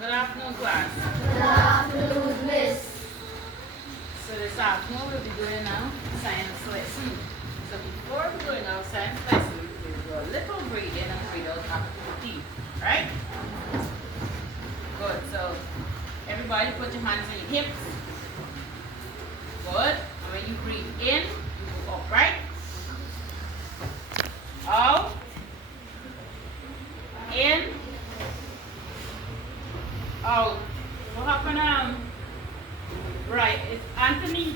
Good afternoon, class. Good afternoon, Miss. So this afternoon we'll be doing our science lesson. So before we doing our science lesson, we'll do a little reading and read out activity. Right? Good. So everybody put your hands on your hips. Good. And when you breathe in, you go up, right? Out. In. Out. What happened? Right, it's Anthony.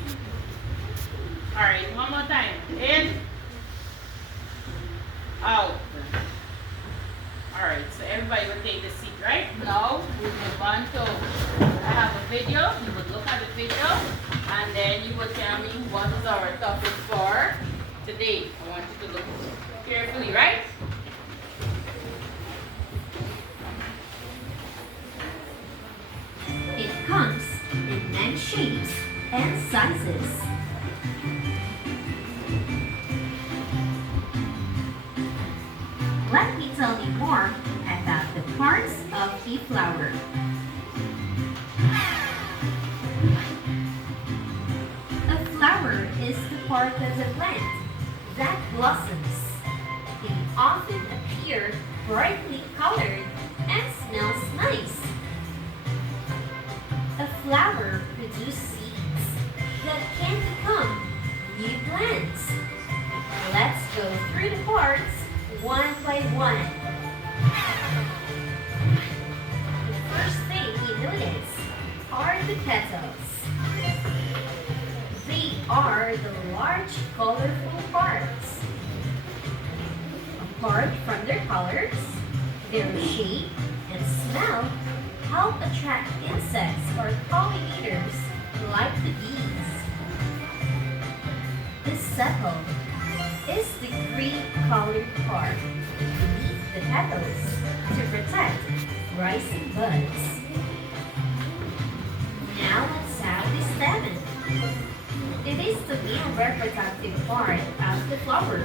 Alright, one more time. In. Out. Alright, so everybody will take the seat, right? Now, we move on to, I have a video. You would look at the video, and then you will tell me what is our topic for today. I want you to look carefully, right? It comes in many shapes and sizes. Let me tell you more about the parts of a flower. A flower is the part of the plant that blossoms. They often appear brightly colored and smells nice. A flower produces seeds that can become new plants. Let's go through the parts one by one. The first thing you notice are the petals. They are the large, colorful parts. Apart from their colors, their shape and smell help attract insects or pollinators like the bees. The sepal is the green-colored part beneath the petals to protect rising buds. Now let's have the stamen. It is the main reproductive part of the flower.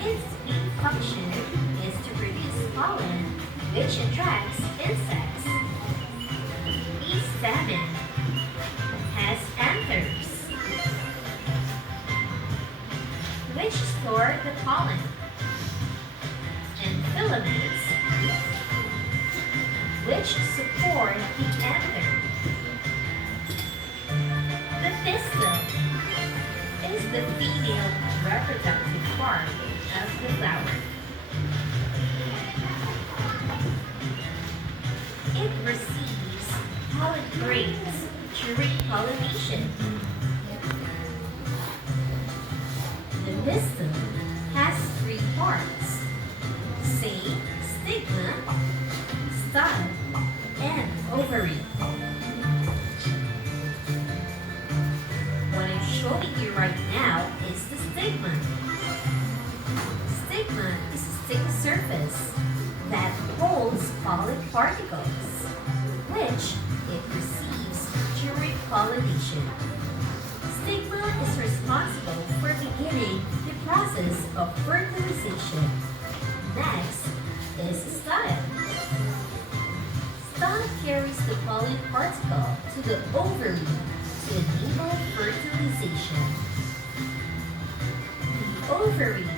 Its main function is to produce pollen, which attracts insects. The stamen has anthers, which store the pollen, and filaments, which support the anther. The pistil is the female reproductive part of the flower. It receives pollen grains during pollination. The pistil has three parts: same, stigma, style, and ovary. What I'm showing you right now is the stigma. Stigma is a sticky surface that holds pollen particles, which it receives during pollination. Stigma is responsible for beginning the process of fertilization. Next is style. Style carries the pollen particle to the ovary to enable fertilization. The ovary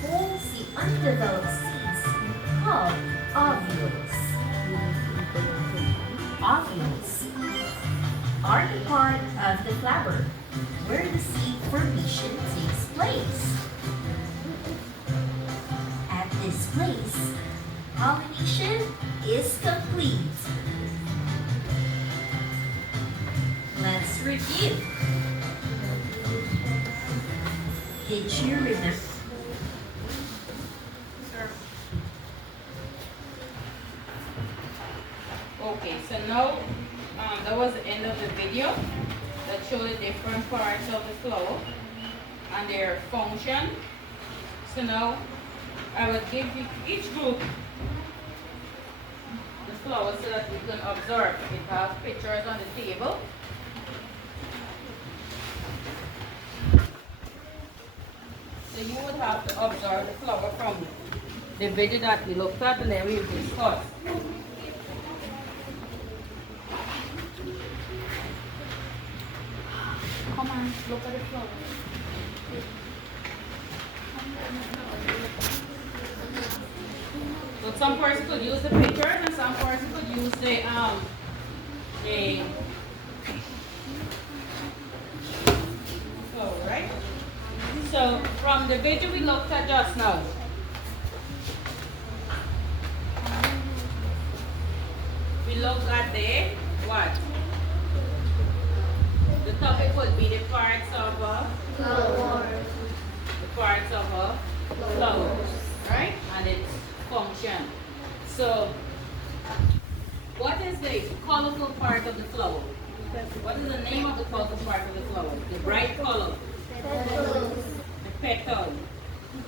holds the undeveloped seeds called ovules. Ovules are the part of the flower where the seed formation takes place. At this place, pollination is complete. Let's review. Did you remember? Okay, so now that was the end of the video that showed the different parts of the flower and their function. So now I will give you each group the flower so that you can observe. We have pictures on the table. So you would have to observe the flower from the video that we looked at, and then we will discuss. Look at the flower. So some person could use the pictures and some person could use the flower, right? So from the video we looked at just now, we looked at the what? The topic would be the parts of a flower. The parts of a flower, right? And its function. So, what is the colorful part of the flower? What is the name of the colorful part of the flower? The bright color. The petal.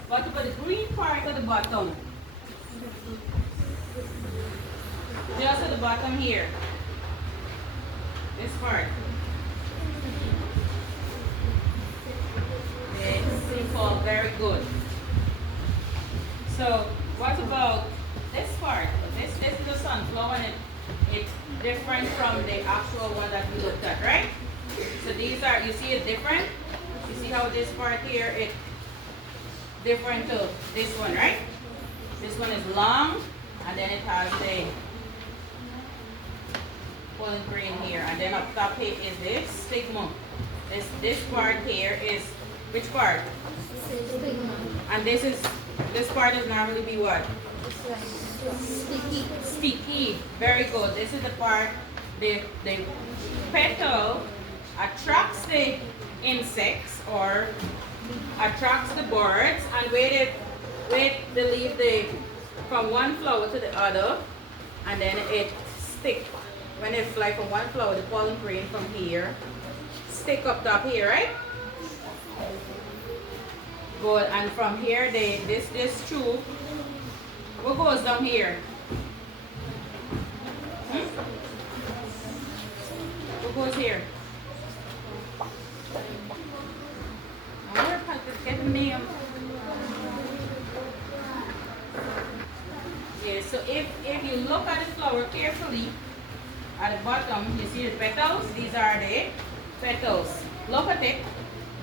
What about the green part at the bottom? Just at the bottom here. This part. Simple, very good. So, what about this part? This is the sunflower and it's different from the actual one that we looked at, right? So these are, you see it different? You see how this part here is different to this one, right? This one is long and then it has the pollen grain here, and then up top here is this stigma. This part here is which part? And this part does normally be what? Sticky. Very good. This is the part, the petal attracts the insects or attracts the birds, and they leave from one flower to the other, and then it sticks. When it fly from one flower, the pollen grain from here stick up top here, right? Good. And from here, this tube, what goes down here? What goes here? I wonder if I could get the name. Yeah, so if you look at the flower carefully, at the bottom, you see the petals. These are the petals. Look at it.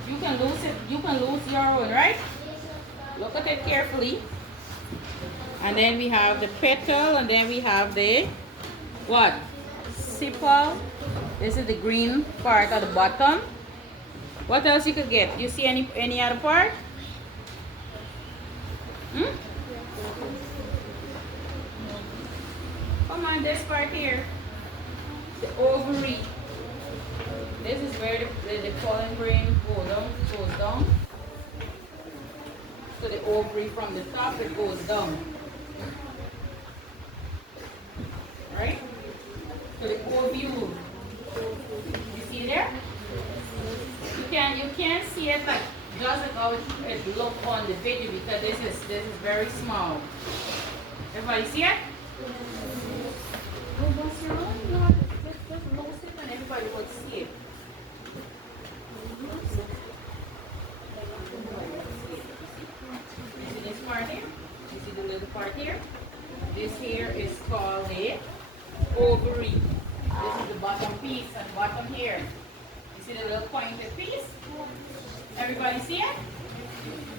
You can lose it. You can lose your own, right? Look at it carefully. And then we have the petal, and then we have the what? Sepal. This is the green part at the bottom. What else you could get? You see any other part? Come on, this part here. The ovary. This is where the pollen grain goes down. So the ovary from the top, it goes down. Right? So the ovule. You see there? You can't see it like just like how it look on the video because this is very small. Everybody see it? Just lose it and everybody will see it. You see this part here? You see the little part here? This here is called the ovary. This is the bottom piece at the bottom here. You see the little pointed piece? Everybody see it?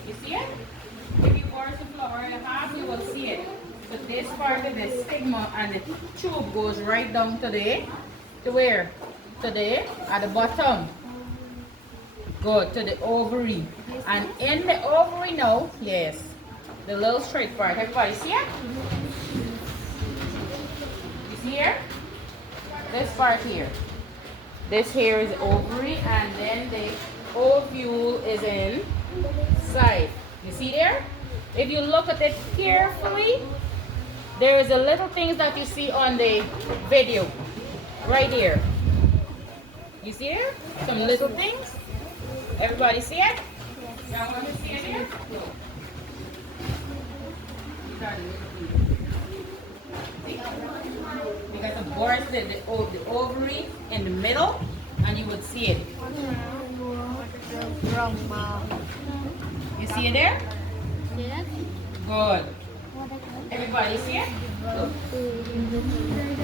You see it? If you burst the flower in half, you will see it. So this part of the stigma and the tube goes right down to where? At the bottom. Good, to the ovary. And in the ovary now, yes, the little straight part. Everybody see it? You see here? This part here. This here is ovary, and then the ovule is inside. You see there? If you look at it carefully, there is a little things that you see on the video. Right here. You see there? Some little things. Everybody see it? Y'all want to see it here? No. These are the little things. Because the burst the ovary in the middle, and you would see it. You see it there? Yes. Good. Everybody see it? Look.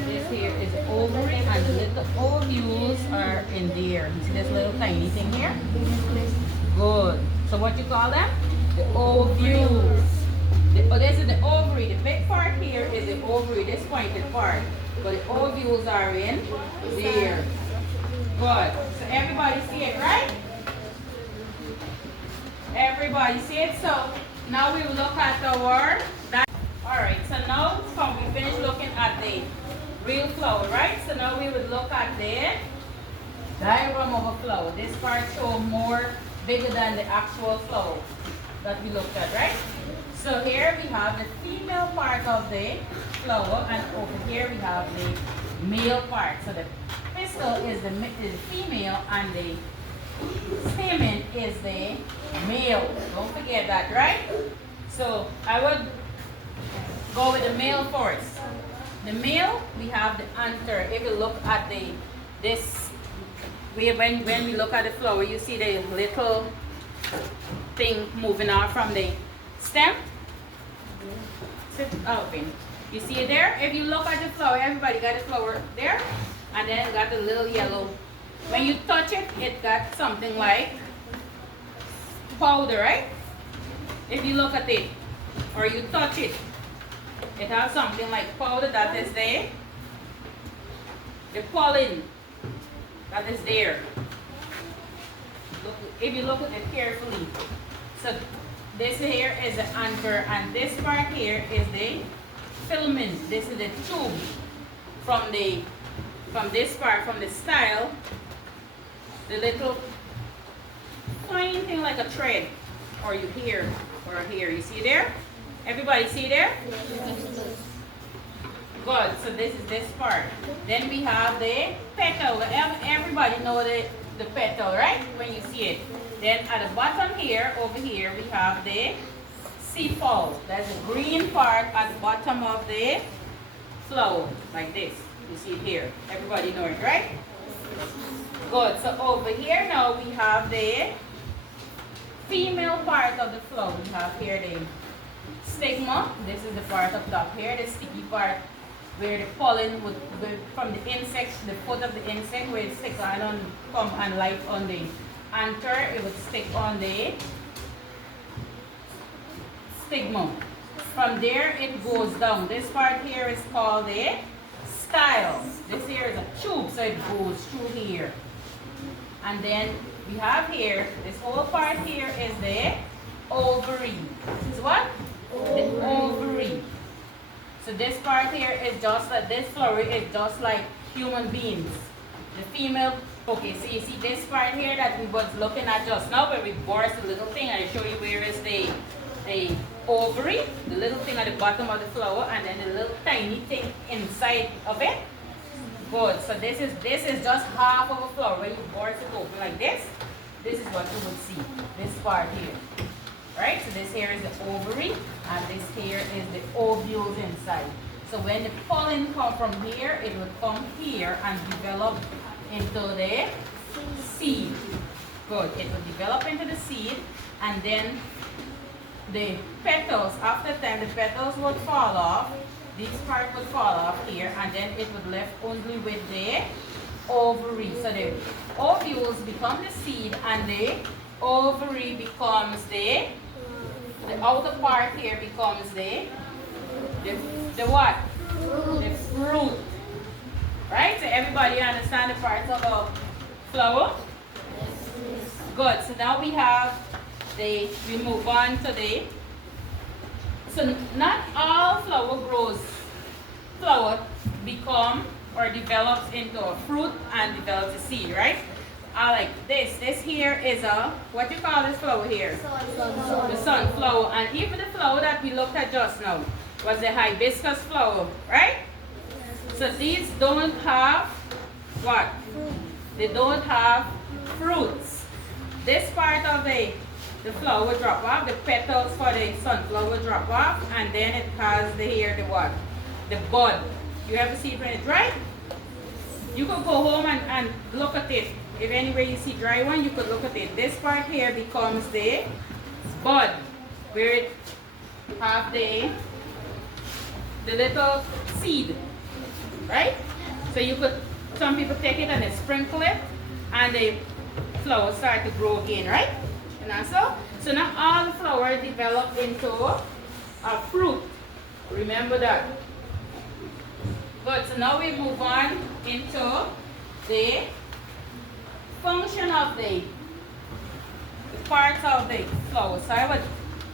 This here is ovary, and the little ovules are in there. You see this little tiny thing here? Good. So what you call them? The ovules. This is the ovary. The big part here is the ovary, this pointed part. But the ovules are in there. Good. So everybody see it, right? Everybody see it? So now we will look at our... Alright, so now we finished looking at the real flower, right? So now we would look at the diagram of a flower. This part shows more bigger than the actual flower that we looked at, right? So here we have the female part of the flower, and over here we have the male part. So the pistil is the female and the stamen is the male. Don't forget that, right? So I would go with the male first. The male, we have the anther. If you look at when we look at the flower, you see the little thing moving out from the stem. Open. You see it there? If you look at the flower, everybody got the flower there, and then it got the little yellow. When you touch it, it got something like powder, right? If you look at it, or you touch it, it has something like powder that is there. The pollen that is there. Look, if you look at it carefully. So this here is the anther, and this part here is the filament. This is the tube from this part, from the style, the little fine thing like a thread, or you here, or here. You see there? Everybody see there? Good. So this is this part. Then we have the petal. Everybody know the petal, right? When you see it. Then at the bottom here, over here, we have the sepal. That's the green part at the bottom of the flower, like this. You see it here. Everybody know it, right? Good. So over here now we have the female part of the flower. We have here the stigma. This is the part up top here, the sticky part where the pollen would from the insect, the foot of the insect, where it sticks on come and light on the anther, it would stick on the stigma. From there it goes down. This part here is called the style. This here is a tube, so it goes through here. And then we have here, this whole part here is the ovary. This is what? The ovary. So this part here is just like, this flower is just like human beings. The female, okay, so you see this part here that we was looking at just now, where we burst the little thing, I show you where is the ovary, the little thing at the bottom of the flower, and then the little tiny thing inside of it. Good. So this is just half of a flower. When you burst it open like this is what you would see. This part here. Right? So this here is the ovary, and this here is the ovules inside. So when the pollen come from here, it would come here and develop into the seed. Good. It would develop into the seed, and then the petals, after time, the petals would fall off. This part would fall off here, and then it would left only with the ovary. So the ovules become the seed, and the ovary becomes the outer part here becomes the what? The fruit. Right? So everybody understand the parts of a flower? Good. So now we have we move on to so not all flower become or develops into a fruit and develops a seed, right? Like this here is what you call this flower here? The sunflower. And even the flower that we looked at just now was the hibiscus flower, right? So these don't have what? They don't have fruits. This part of the flower will drop off, the petals for the sunflower will drop off, and then it has the what? The bud. You ever see it when it's dry? You could go home and look at it. If anywhere you see dry one, you could look at it. This part here becomes the bud, where it have the little seed, right? So some people take it and they sprinkle it and the flowers start to grow again, right? You know so? So now all the flowers develop into a fruit. Remember that. Good, so now we move on into the function of the parts of the flower. So I would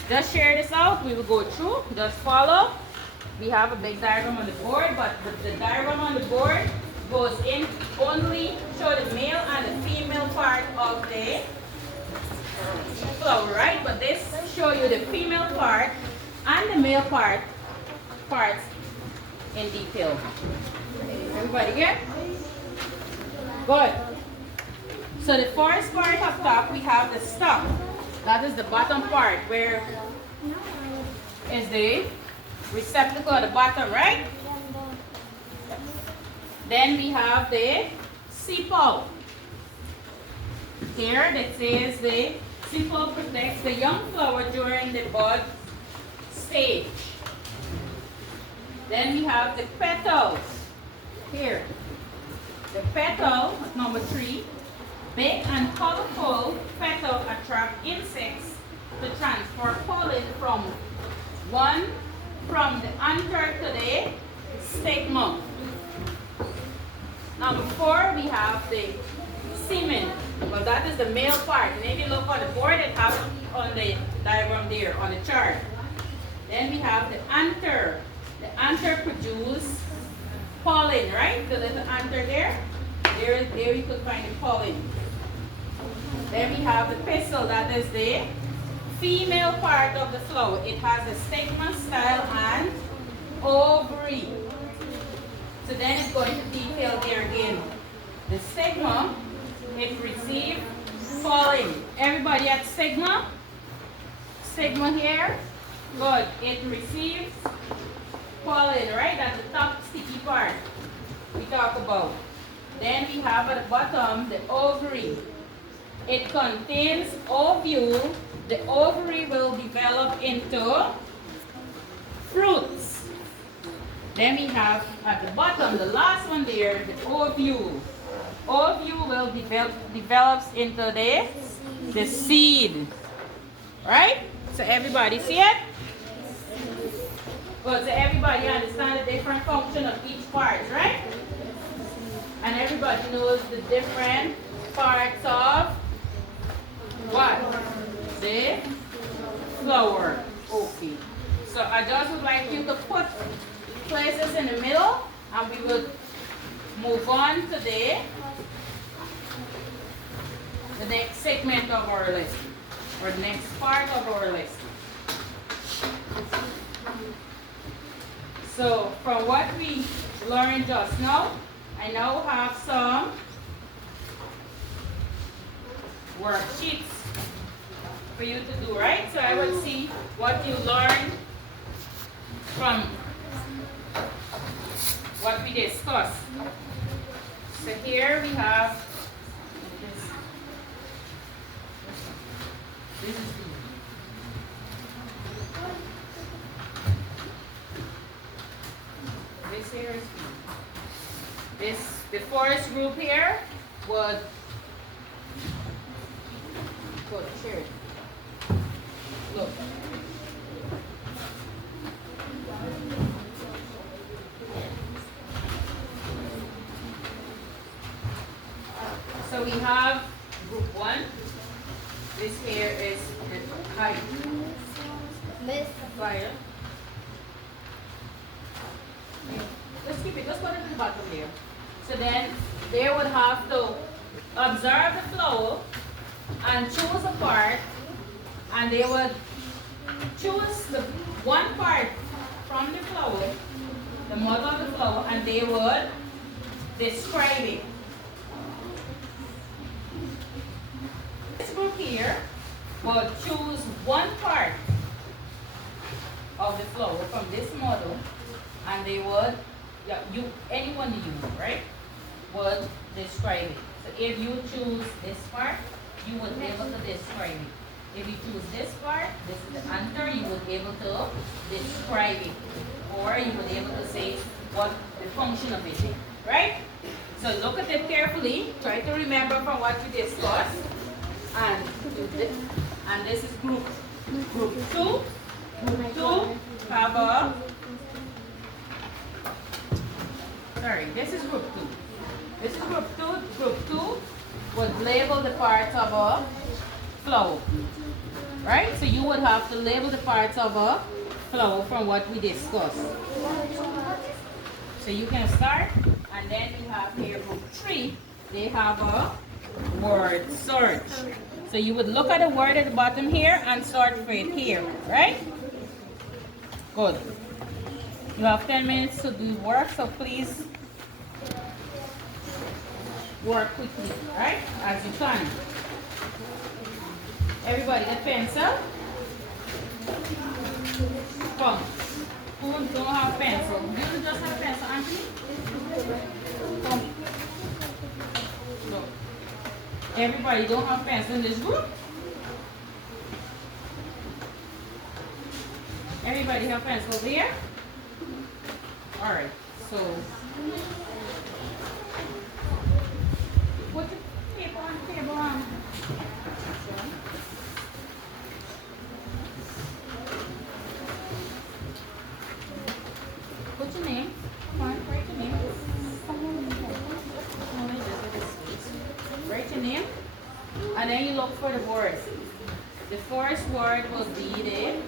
just share this out. We will go through, just follow. We have a big diagram on the board, but the diagram on the board goes in only show the male and the female part of the flower, right? But this show you the female part and the male parts in detail. Everybody here? Good. So the first part up top, we have the stalk. That is the bottom part where is the receptacle at the bottom, right? Then we have the sepal. Here that says the sepal protects the young flower during the bud stage. Then we have the petals. Here. The petal, number 3. Big and colorful petals attract insects to transfer pollen from the anther to the stigma. Number 4, we have the semen. Well, that is the male part. And if you look on the board, it has it on the diagram there, on the chart. Then we have the anther. The anther produces pollen, right? The little anther there. There you could find the pollen. Then we have the pistil. That is the female part of the flower. It has a stigma, style, and ovary. So then it's going to detail there again. The stigma, it receives pollen. Everybody at stigma? Stigma here? Good. It receives pollen, right? That's the top sticky part we talk about. Then we have at the bottom the ovary. It contains ovule. The ovary will develop into fruits. Then we have at the bottom, the last one there, the ovule. Ovule will develops into the seed. Right? So everybody see it? Good. So everybody understand the different function of each part, right? And everybody knows the different parts of what? The flower. Okay. So I just would like you to put places in the middle and we will move on to the next segment of our lesson, or the next part of our lesson. So from what we learned just now, I now have some worksheets for you to do, right? So I will see what you learned from what we discussed. So here we have this is this here is this the forest group here would go to share it. Look. So we have group 1. This here is the height. Miss. Fire. Let's keep it. Let's put it to the bottom there. So then they would have to observe the flower and choose a part, and they would choose the one part from the flower, the mother of the flower, and they would describe it. This group here will choose one part of the flower from this model, and they would, anyone you, right, would describe it. So if you choose this part, you would be able to describe it. If you choose this part, this is the anther, you would be able to describe it. Or you would be able to say what the function of it is, right? So look at it carefully. Try to remember from what we discussed. And do this. And this is group 2. Group 2 have a, sorry, this is group 2. This is group 2. Group 2 would label the parts of a flower. Right? So you would have to label the parts of a flower from what we discussed. So you can start, and then you have here group 3. They have a word search. So you would look at the word at the bottom here and sort for it here, right? Good. You have 10 minutes to do work, so please work quickly, right? As you can. Everybody get pencil? Come. Who don't have pencil? You just have pencil, Anthony? Come. Look. Everybody don't have pencil in this group? Everybody have pencil over here? Alright, so put your paper on the table. What's your name? Come on, write your name. Write your name. And then you look for the words. The first word will be the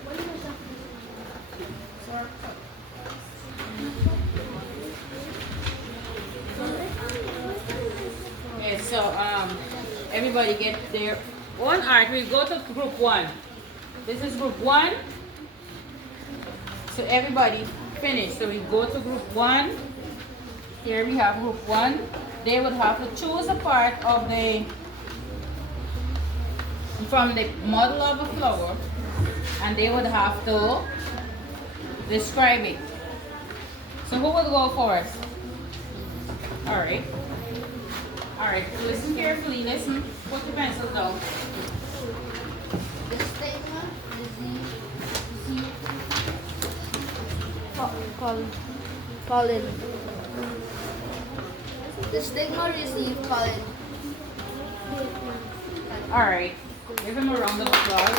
okay, so everybody get their own art. We go to group 1. This is group 1. So everybody finish. So we go to group 1. Here we have group 1. They would have to choose a part of the from the model of a flower, and they would have to describe it. So who will go first? Alright. Alright, listen carefully, listen. Put your pencil down. The statement Colin. The stigma received Colin. Alright. Give him a round of applause.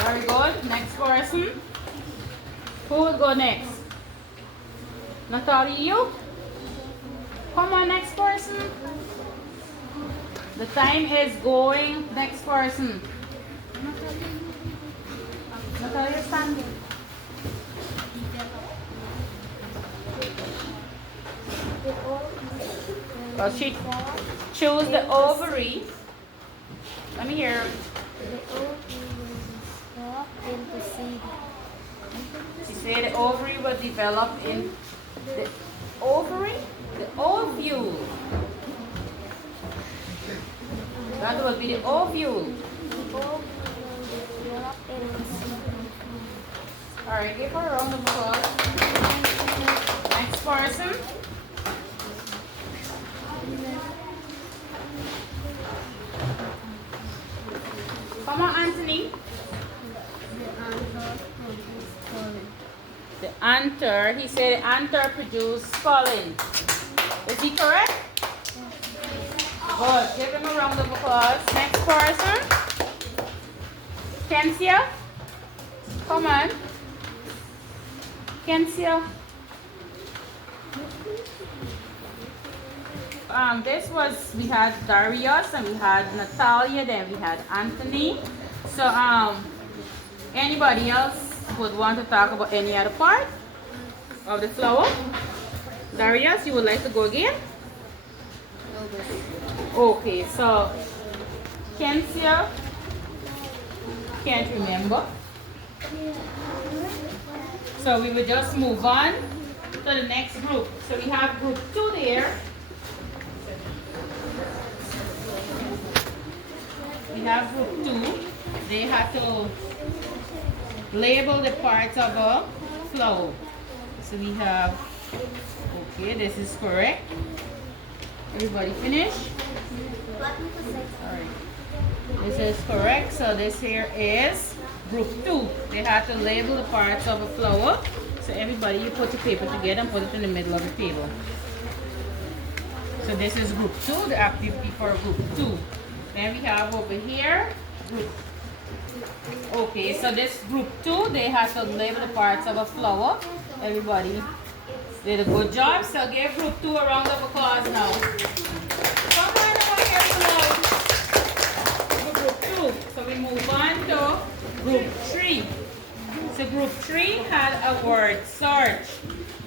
Very good. Next person. Who will go next? Natalia, you? Come on, next person. The time is going. Next person. Natalia, stand. Well, she chose the ovary. Let me hear. She said the ovary will develop in the ovary, the ovule. That will be the ovule. All right, give her a round of applause. Next person. Come on, Anthony. The anther, he said the anther produced pollen. Is he correct? Good. Give him a round of applause. Next person. Kensia. Come on. Kensia. This was, we had Darius and we had Natalia, then we had Anthony. So anybody else would want to talk about any other part of the flower? Darius, you would like to go again? Okay, so Kensia can't remember. So we will just move on to the next group. So we have group 2 there. We have group 2. They have to label the parts of a flower. So we have, okay, this is correct. Everybody finish? Alright. This is correct. So this here is group 2. They have to label the parts of a flower. So everybody, you put your paper together and put it in the middle of the table. So this is group 2, the activity for group 2. Then we have over here group. Okay, so this group 2, they have to label the parts of a flower. Everybody did a good job. So give group 2 a round of applause now. Come on, I want to hear you loud. For group 2. So we move on to group 3. So group 3 had a word search.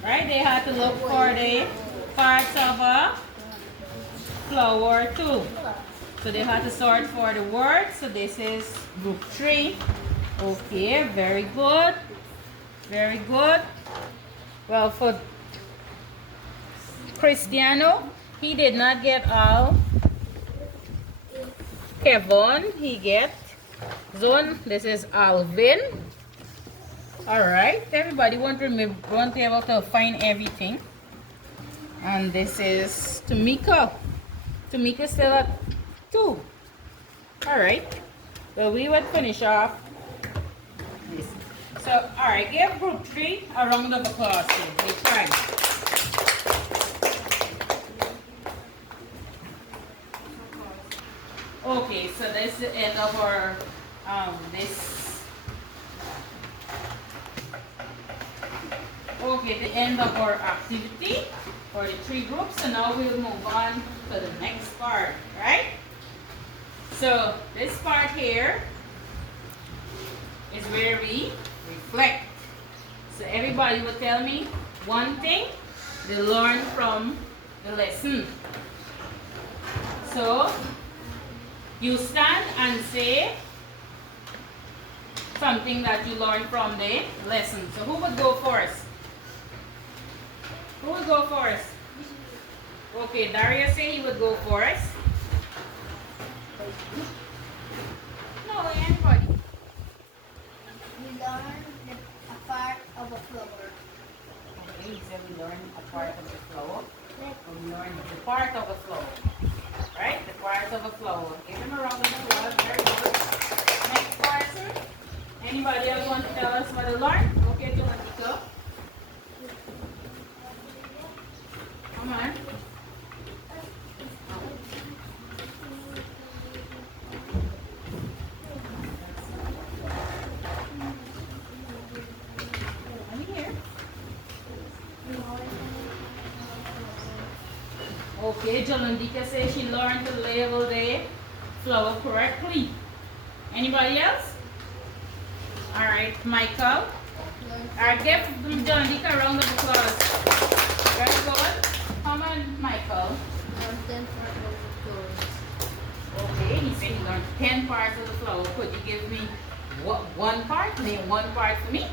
Right? They had to look for the parts of a flower too. So they had to sort for the words. So this is group 3. Okay, very good. Very good. Well, for Cristiano, he did not get all. Kevin, he get zone. This is Alvin. All right, everybody won't be able to find everything. And this is Tamika. Tamika still at 2. All right. Well, we would finish off this. So, all right, give group 3 a round of applause. They tried. Okay, so this is the end of our the end of our activity for the 3 groups. So now we'll move on to the next part, right? So this part here is where we reflect. So everybody will tell me one thing they learned from the lesson. So you stand and say something that you learned from the lesson. So who would go first? Who would go first? Okay, Daria said he would go first. No, anybody. We learned a part of a flower. Okay, he said we learned a part of the flower. We learned the part of a flower. Right? The part of a flower. Give him a round of applause. Very good. Next person. Anybody else want to tell us what they learned? Okay, Jonathan. Come on. I'm here. Okay, Jolandika says she learned to label the flower correctly. Anybody else? Alright, Michael. Alright, give Jolandika a round of applause. Very good. Come on, Michael. Okay, he said he learned 10 parts of the flower. Could you give me one part? Name one part for me.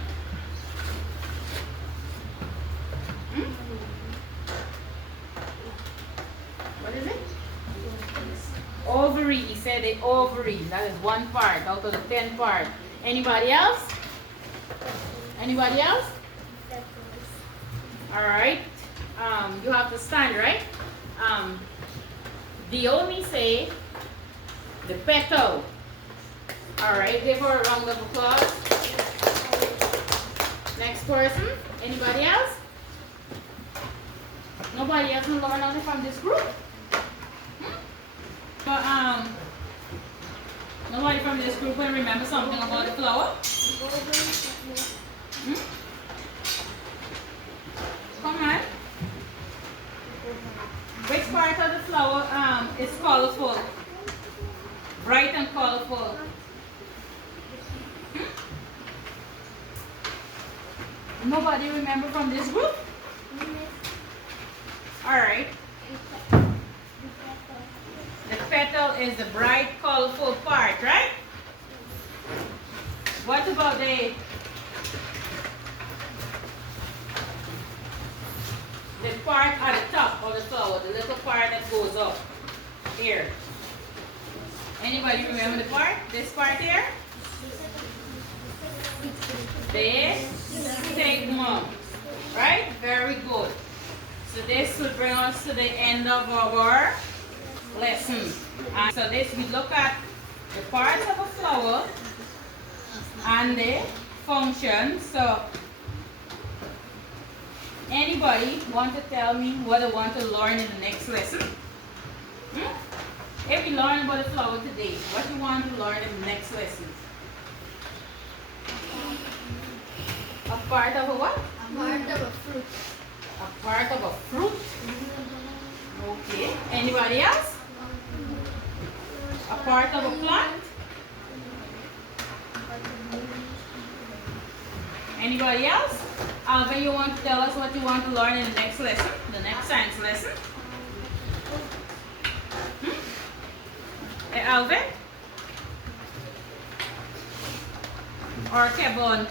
Hmm? What is it? Ovary. He said the ovary. That is one part out of the 10 part. Anybody else? Anybody else? All right. You have to stand, right? Diomi say the petal. All right. Give her a round of applause. Next person. Anybody else? Nobody else will learn nothing from this group. But nobody from this group will remember something about the flower. Come on. Which part of the flower is colorful? Bright and colorful. Nobody remember from this group? Alright. The petal is the bright, colorful part, right? What about the part at the top of the flower, the little part that goes up here? Anybody remember the part? This part here? The stigma, right? Very good. So this will bring us to the end of our lesson. So this, we look at the parts of a flower and the function. So Anybody want to tell me what I want to learn in the next lesson? If you learn about the flower today, what you want to learn in the next lesson? A part of a what? A part of a fruit. A part of a fruit. Okay. Anybody else? A part of a plant? Anybody else? Alvin, you want to tell us what you want to learn in the next lesson? The next science lesson? Hey, Alvin? Or Kevon?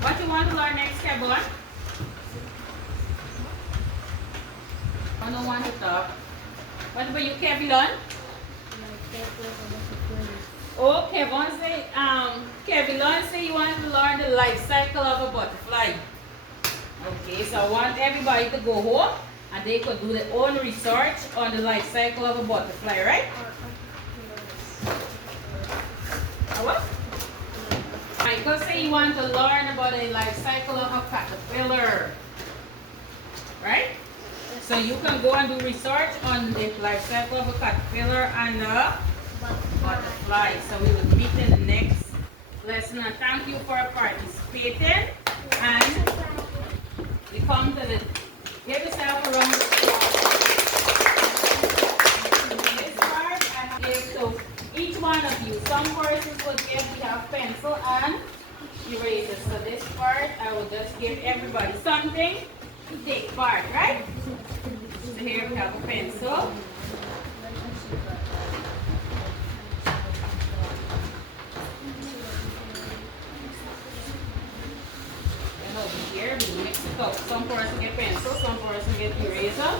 What you want to learn next, Kevon? I don't want to talk. What about you, Kevon? Oh, Kevon say you want to learn the life cycle of a butterfly. Okay, so I want everybody to go home and they could do their own research on the life cycle of a butterfly, right? A what? Michael say you want to learn about the life cycle of a caterpillar, right? So you can go and do research on the life cycle of a caterpillar and a butterfly. So we will meet in the next lesson. And thank you for participating. And we come to the, give yourself a round of applause. This part I have give to each one of you. Some persons will give, we have pencil and erasers. So this part I will just give everybody something to take part, right? So here we have a pencil. And over here we mix it up. Some person get pencil, some person get eraser.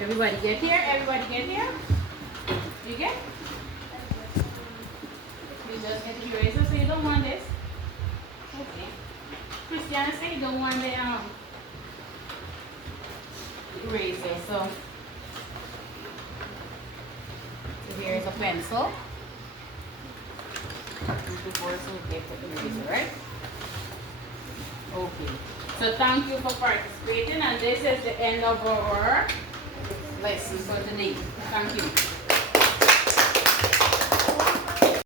Everybody get here? Everybody get here? You get? You just get the eraser, so you don't want this. Okay. Christiana say you don't want the eraser, so here is a pencil. Before so get the eraser, right? Okay. So thank you for participating, and this is the end of our lesson for today. Thank you.